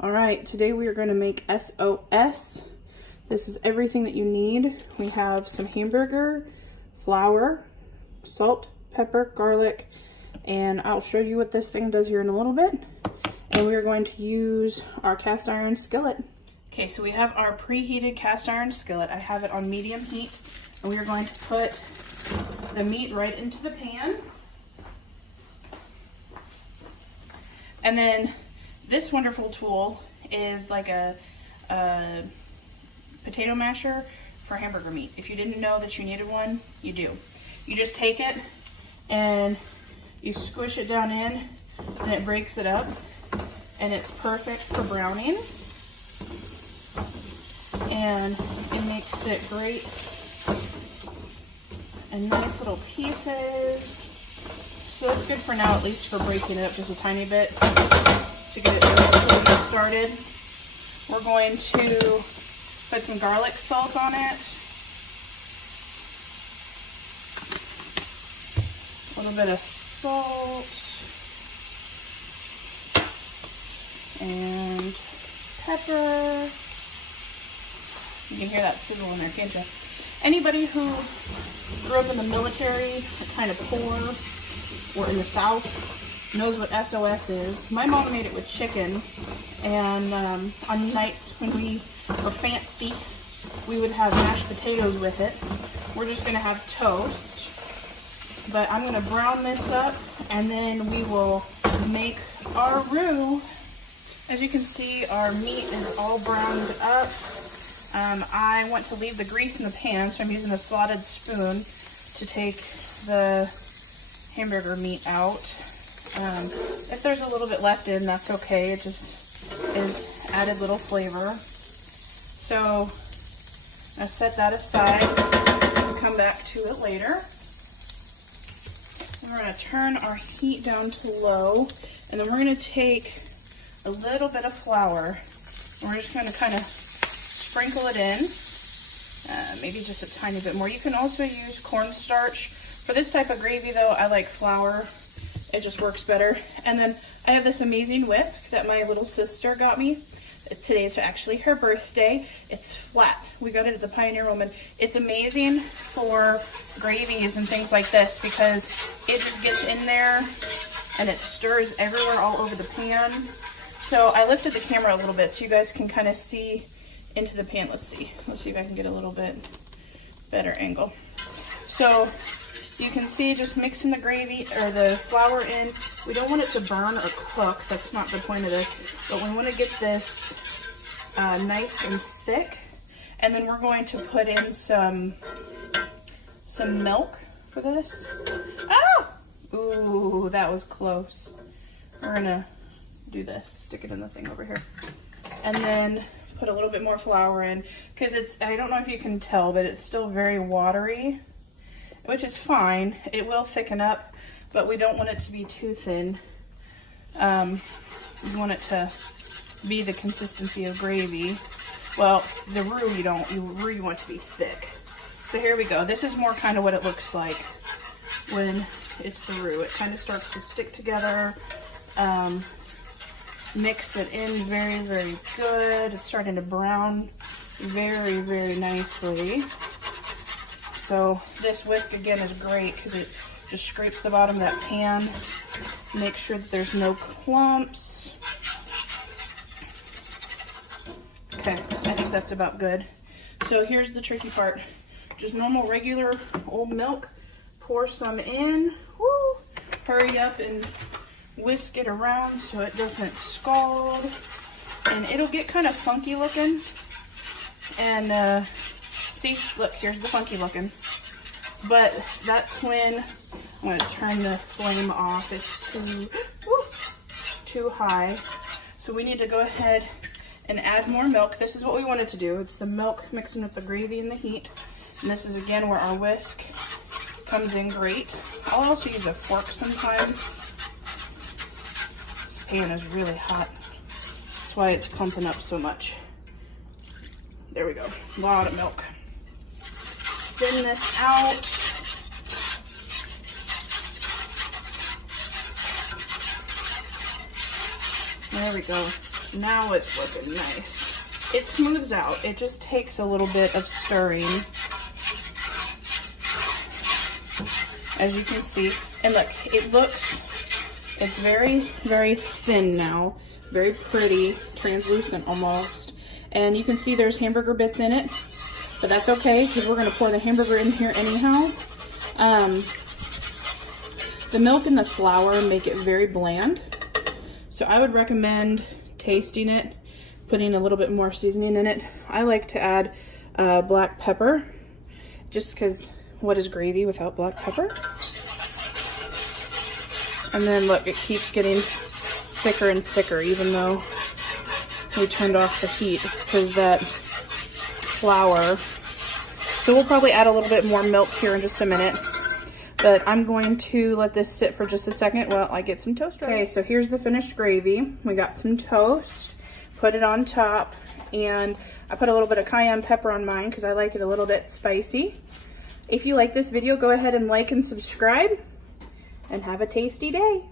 All right, today we are going to make S.O.S. This is everything that you need. We have some hamburger, flour, salt, pepper, garlic, and I'll show you what this thing does here in a little bit. And we are going to use our cast iron skillet. Okay, so we have our preheated cast iron skillet. I have it on medium heat, and we are going to put the meat right into the pan. And then this wonderful tool is like a potato masher for hamburger meat. If you didn't know that you needed one, you do. You just take it and you squish it down in and it breaks it up, and it's perfect for browning, and it makes it great and nice little pieces. So it's good for now, at least for breaking it up just a tiny bit to get it really started. We're going to put some garlic salt on it, a little bit of salt, and pepper. You can hear that sizzle in there, can't you? Anybody who grew up in the military, kind of poor, or in the South, knows what S.O.S is. My mom made it with chicken, and on nights when we were fancy, we would have mashed potatoes with it. We're just going to have toast, but I'm going to brown this up, and then we will make our roux. As you can see, our meat is all browned up. I want to leave the grease in the pan, so I'm using a slotted spoon to take the hamburger meat out. If there's a little bit left in, that's okay. It just is added little flavor. So I set that aside and come back to it later. And we're going to turn our heat down to low, and then we're going to take a little bit of flour, and we're just going to kind of sprinkle it in, maybe just a tiny bit more. You can also use cornstarch. For this type of gravy though, I like flour. It just works better. And then I have this amazing whisk that my little sister got me. Today is actually her birthday. It's flat. We got it at the Pioneer Woman. It's amazing for gravies and things like this because it just gets in there and it stirs everywhere all over the pan. So I lifted the camera a little bit so you guys can kind of see into the pan. Let's see if I can get a little bit better angle. So you can see just mixing the gravy or the flour in. We don't want it to burn or cook. That's not the point of this. But we want to get this nice and thick. And then we're going to put in some milk for this. Ah! Ooh, that was close. We're gonna do this. Stick it in the thing over here. And then put a little bit more flour in because it's, I don't know if you can tell, but it's still very watery, which is fine. It will thicken up, but we don't want it to be too thin. We want it to be the consistency of gravy. Well, the roux you don't. Roux you want to be thick. So here we go. This is more kind of what it looks like when it's the roux. It kind of starts to stick together. Mix it in very, very good. It's starting to brown very, very nicely. So this whisk again is great because it just scrapes the bottom of that pan. Make sure that there's no clumps. Okay, I think that's about good. So here's the tricky part. Just normal, regular old milk. Pour some in. Woo! Hurry up and whisk it around so it doesn't scald. And it'll get kind of funky looking. And see, look, here's the funky looking. But that's when I'm going to turn the flame off. It's too high. So we need to go ahead and add more milk. This is what we wanted to do. It's the milk mixing with the gravy and the heat. And this is again where our whisk comes in great. I'll also use a fork sometimes. This pan is really hot. That's why it's clumping up so much. There we go. A lot of milk. Thin this out. There we go. Now it's looking nice. It smooths out. It just takes a little bit of stirring. As you can see. And look, it's very, very thin now. Very pretty, translucent almost. And you can see there's hamburger bits in it. But that's okay, because we're going to pour the hamburger in here anyhow. The milk and the flour make it very bland. So I would recommend tasting it, putting a little bit more seasoning in it. I like to add black pepper, just because what is gravy without black pepper? And then look, it keeps getting thicker and thicker even though we turned off the heat. It's because that flour. So we'll probably add a little bit more milk here in just a minute. But I'm going to let this sit for just a second while I get some toast ready. Okay, so here's the finished gravy. We got some toast, put it on top, and I put a little bit of cayenne pepper on mine because I like it a little bit spicy. If you like this video, go ahead and like and subscribe, and have a tasty day.